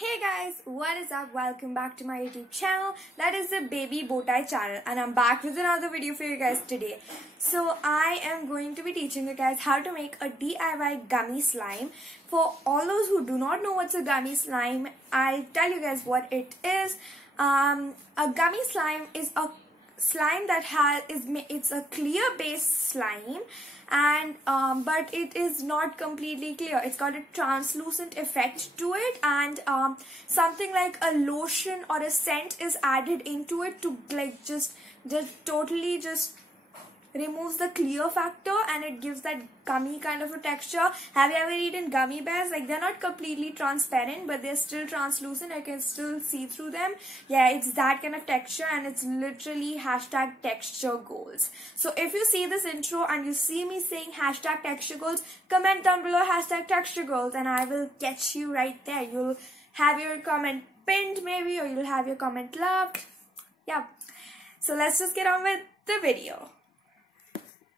Hey guys, what is up? Welcome back to my YouTube channel. That is the Baby Bowtie channel, and I'm back with another video for you guys today. So I am going to be teaching you guys how to make a DIY gummy slime. For all those who do not know what's a gummy slime, I'll tell you guys what it is. A gummy slime is a slime that it's a clear base slime, and but it is not completely clear. It's got a translucent effect to it, and something like a lotion or a scent is added into it to like just totally just removes the clear factor, and it gives that gummy kind of a texture. Have you ever eaten gummy bears? Like, they're not completely transparent, but they're still translucent. I can still see through them. Yeah, it's that kind of texture, and it's literally hashtag texture goals. So if you see this intro and you see me saying hashtag texture goals, comment down below hashtag texture goals, and I will get you right there. You'll have your comment pinned maybe, or you'll have your comment loved. Yeah, so let's just get on with the video.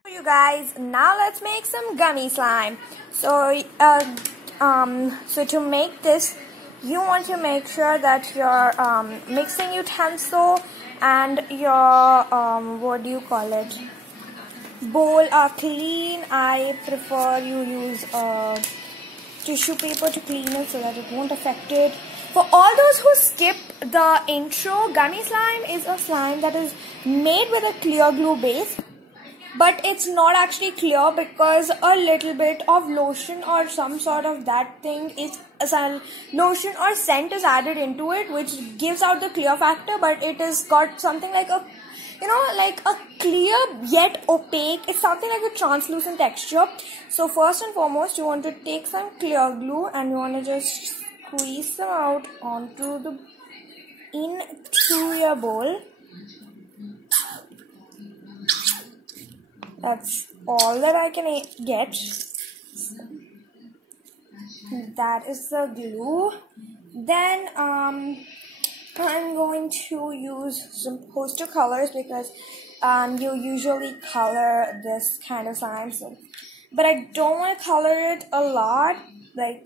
You guys, now let's make some gummy slime. So to make this, you want to make sure that your mixing utensil and your bowl are clean. I prefer you use tissue paper to clean it so that it won't affect it. For all those who skip the intro, gummy slime is a slime that is made with a clear glue base. But it's not actually clear because a little bit of lotion or some sort of that thing is lotion or scent is added into it, which gives out the clear factor, but it has got something like a, like a clear yet opaque. It's something like a translucent texture. So first and foremost, you want to take some clear glue and you want to just squeeze them out into your bowl. That's all that I can get. That is the glue. Then I'm going to use some poster colors because you usually color this kind of slime. But I don't want to color it a lot. Like,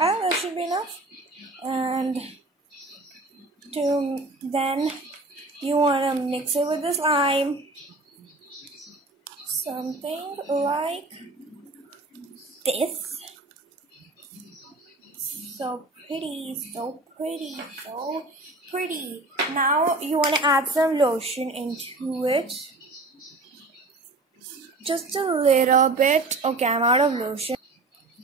that should be enough. And then you want to mix it with the slime. Something like this. So pretty, so pretty, so pretty. Now you want to add some lotion into it. Just a little bit. Okay, I'm out of lotion.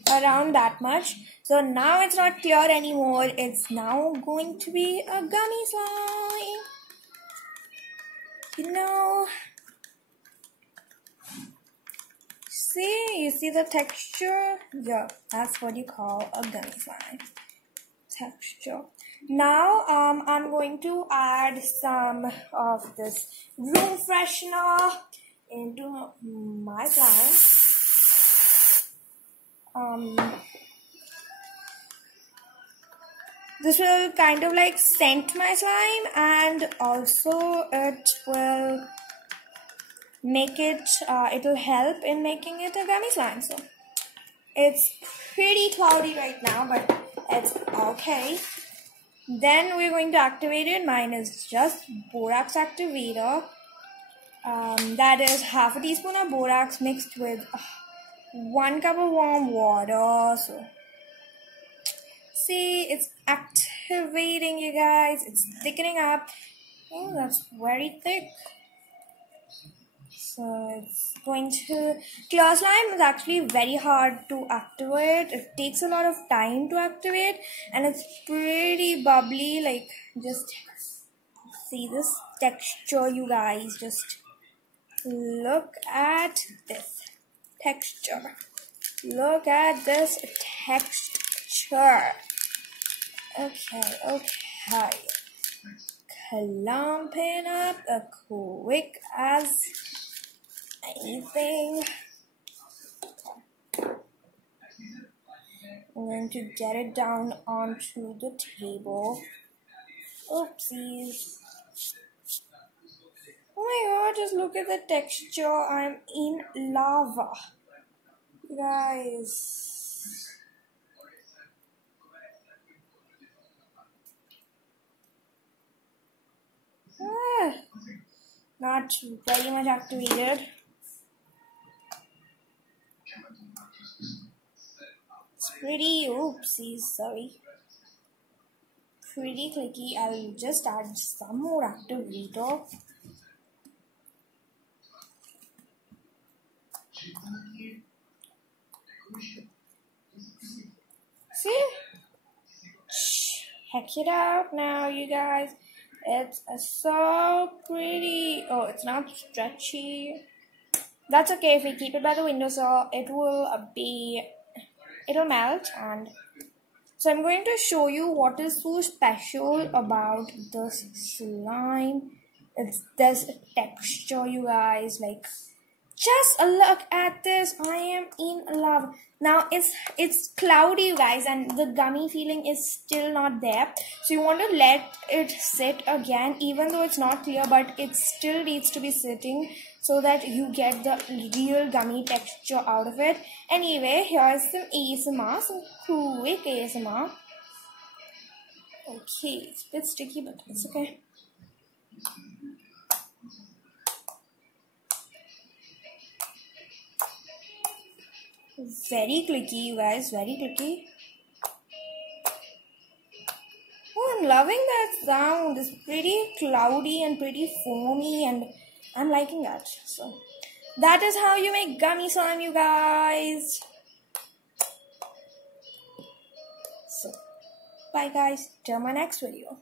Around that much. So now it's not clear anymore. It's now going to be a gummy slime. You see the texture? Yeah, that's what you call a gummy slime. Texture. Now I'm going to add some of this room freshener into my slime. This will kind of like scent my slime, and also it will make it, it'll help in making it a gummy slime. So it's pretty cloudy right now, but it's okay. Then we're going to activate it. Mine is just borax activator. That is half a teaspoon of borax mixed with 1 cup of warm water. So see, it's activating, you guys. It's thickening up. Oh, that's very thick. So it's going to, clear slime is actually very hard to activate. It takes a lot of time to activate, and it's pretty bubbly. Like, just see this texture, you guys. Just look at this texture. Look at this texture. Okay. Clumping up quick as anything. I'm going to get it down onto the table. Oopsies. Oh my god, just look at the texture. I'm in lava. Guys. Not very much activated. It's pretty, oopsies, sorry. Pretty clicky. I'll just add some more activator. See? Check it out now, you guys. It's so pretty. Oh, it's not stretchy. That's okay if we keep it by the windowsill. It'll melt. And so I'm going to show you what is so special about this slime. It's this texture, you guys. Like, just look at this. I am in love. Now it's cloudy, you guys, and the gummy feeling is still not there. So you want to let it sit again, even though it's not clear, but it still needs to be sitting so that you get the real gummy texture out of it. Anyway, here's some ASMR, some quick ASMR. Okay, it's a bit sticky, but it's okay. Very clicky, you guys, very clicky. Oh, I'm loving that sound. It's pretty cloudy and pretty foamy, and I'm liking that. So that is how you make gummy slime, you guys. So bye guys, till my next video.